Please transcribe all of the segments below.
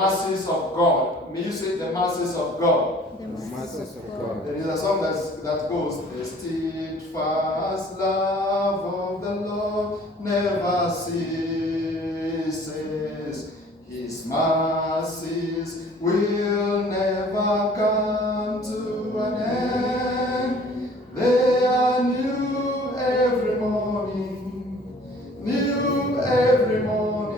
Mercies of God. May you say the mercies of God. The mercies of God. There is a song that goes, the steadfast love of the Lord never ceases. His mercies will never come to an end. They are new every morning, new every morning.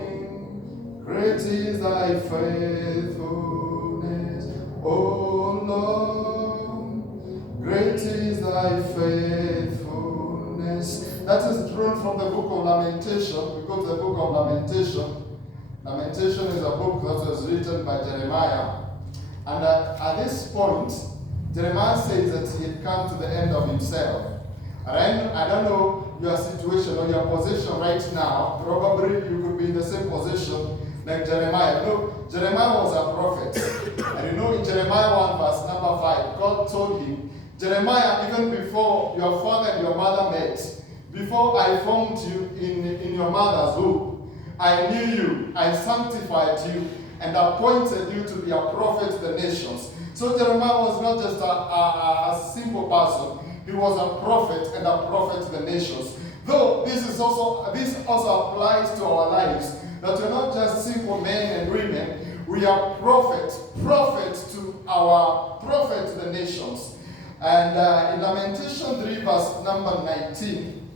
Great is thy faithfulness, O Lord. Great is thy faithfulness. That is drawn from the book of Lamentation. We go to the book of Lamentation. Lamentation is a book that was written by Jeremiah. And at this point, Jeremiah says that he had come to the end of himself. And I don't know your situation or your position right now. Probably you could be in the same position like Jeremiah. You know, Jeremiah was a prophet. And you know, in Jeremiah 1 verse number 5, God told him, Jeremiah, even before your father and your mother met, before I formed you in your mother's womb, I knew you, I sanctified you, and appointed you to be a prophet to the nations. So Jeremiah was not just a simple person. He was a prophet and a prophet to the nations. Though this also applies to our lives, that we're not just simple men and women, we are prophets to the nations. And in Lamentation 3 verse number 19,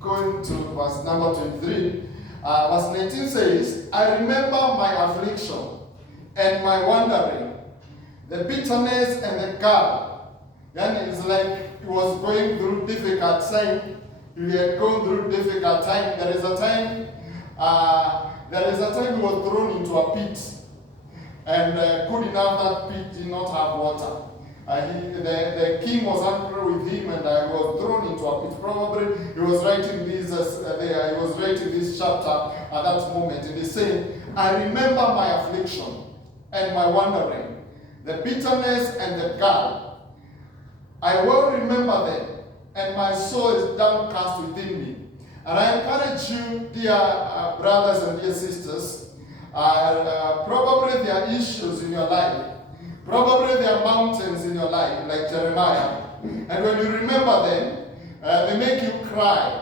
going to verse number 23, verse 19 says, I remember my affliction and my wandering, the bitterness and the gall. Then it's like he was going through difficult time. We are going through difficult time. There is a time he was thrown into a pit, and good enough that pit did not have water. The king was angry with him, and was thrown into a pit. Probably he was writing this chapter at that moment, and he's saying, I remember my affliction and my wandering, the bitterness and the gall. I will remember them, and my soul is downcast within me. And I encourage you, dear brothers and dear sisters, probably there are issues in your life. Probably there are mountains in your life, like Jeremiah. And when you remember them, they make you cry.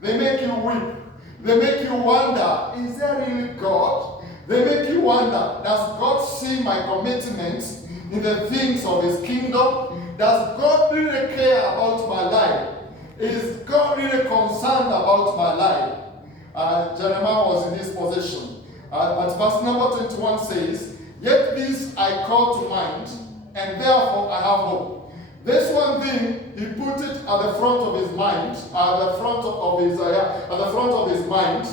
They make you weep. They make you wonder, is there really God? They make you wonder, does God see my commitment in the things of His kingdom? Does God really care about my life? Is God really concerned about my life? Jeremiah was in this position. But verse number 21 says, yet this I call to mind, and therefore I have hope. This one thing, he put it at the front of his mind, at the front of his mind,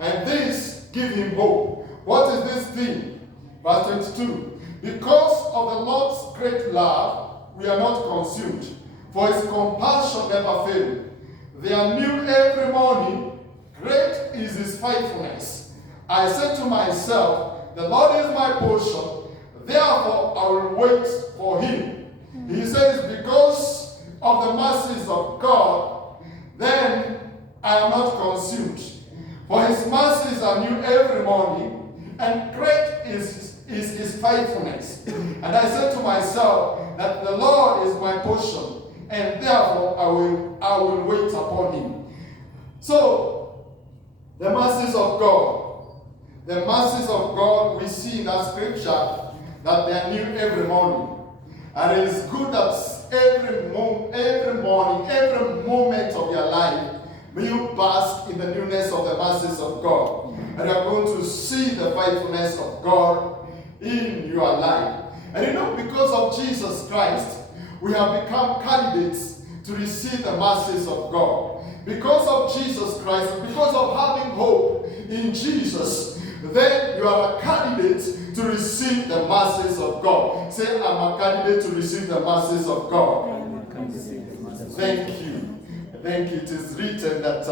and this give him hope. What is this thing? Verse 22, because of the Lord's great love, we are not consumed, for His compassion never fails. They are new every morning. Great is His faithfulness. I said to myself, the Lord is my portion, therefore I will wait for Him. He says, because of the mercies of God, then I am not consumed. For His mercies are new every morning, and great is His faithfulness. And I said to myself that the Lord is my portion, and therefore I will wait upon Him. So, the mercies of God. The mercies of God, we see in that scripture that they are new every morning. And it is good that every morning, every moment of your life, may you bask in the newness of the mercies of God. And you are going to see the faithfulness of God in your life. And you know, because of Jesus Christ, we have become candidates to receive the mercies of God. Because of Jesus Christ, because of having hope in Jesus, then you are a candidate to receive the mercies of God. Say, I'm a candidate to receive the mercies of God. Thank you. Thank you. It is written that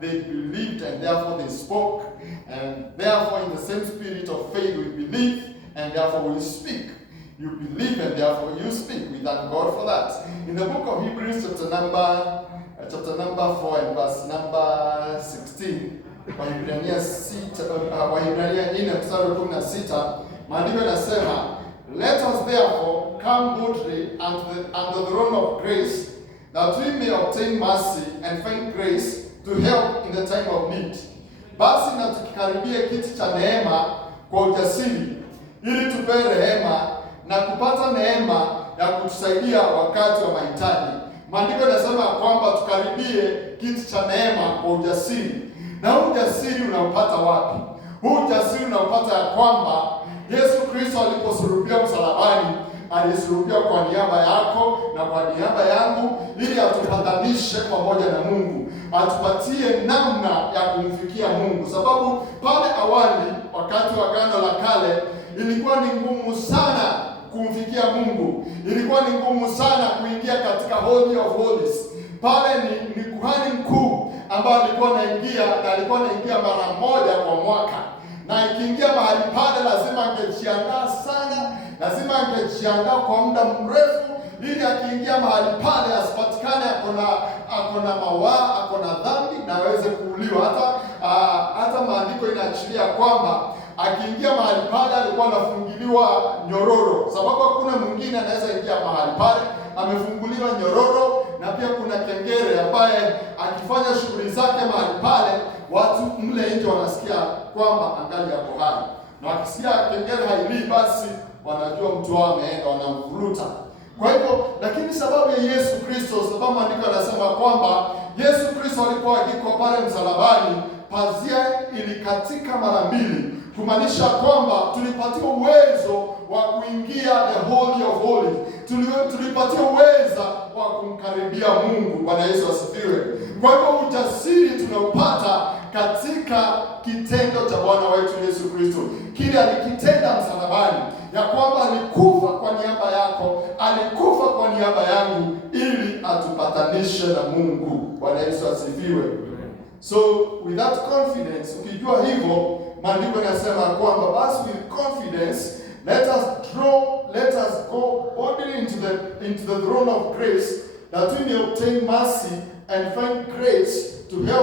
they believed and therefore they spoke. And therefore in the same spirit of faith we believe and therefore we speak. You believe and therefore you speak. We thank God for that. In the book of Hebrews chapter number 4 and verse number 16, Waebrania 4 mstari wa 16, maandiko yanasema, let us therefore come boldly unto the throne of grace, that we may obtain mercy and find grace to help in the time of need. Basi na tukikaribia kiti cha neema kwa ujasiri, ili tupewe rehema na kupata neema ya kutusaidia wakati wa mahitaji. Maandiko yanasema kwamba tukaribie kiti cha neema kwa ujasiri. Na huu ujasiri unaupata wapi? Huu ujasiri unaupata ya kwamba Yesu Kristo aliposulubiwa msalabani, alisulubiwa kwa niaba yako na kwa niaba yangu, ili atupatanishe pamoja na Mungu, atupatie namna ya kumfikia Mungu. Sababu pale awali, wakati wa Agano la Kale, ilikuwa ni ngumu sana kumfikia Mungu. Ilikuwa ni ngumu sana kuingia katika Holy of Holies. Pale ni kuhani mkuu ambaye alikuwa anaingia mara moja kwa mwaka. Na ikiingia mahali pale lazima angejiandaa sana, lazima angejiandaa kwa muda mrefu, ili akiingia mahali pale asipatikane akona mawaa, akona dhambi na aweze kuuliwa. Hata maandiko inaachilia kwamba akiingia mahali pale alikuwa anafungiliwa nyororo, sababu hakuna mwingine anaweza ingia mahali pale. Amefunguliwa nyororo, na pia kuna kengele ambaye akifanya shughuli zake mahali pale, watu mle nje wanasikia kwamba angali hapo hai, na wakisikia kengele hailii, basi wanajua mtu wao ameenda, wanamvuruta. Kwa hivyo, lakini sababu ya Yesu Kristo, sababu maandiko yanasema kwamba Yesu Kristo alipoangikwa pale msalabani, pazia ilikatika mara mbili, kumaanisha kwamba tulipatiwa uwezo wa kuingia the Holy of Holies. Tulipatiwa uwezo wa kumkaribia Mungu. Bwana Yesu asifiwe. Kwa hivyo ujasiri tunaupata katika kitendo cha Bwana wetu Yesu Kristo, kile alikitenda msalabani, ya kwamba alikufa kwa niaba yako, alikufa kwa niaba yangu, ili atupatanishe na Mungu. Bwana Yesu asifiwe. So with that confidence, ukijua hivyo, maandiko yanasema kwamba basi with confidence let us go boldly into the throne of grace, that we may obtain mercy and find grace to help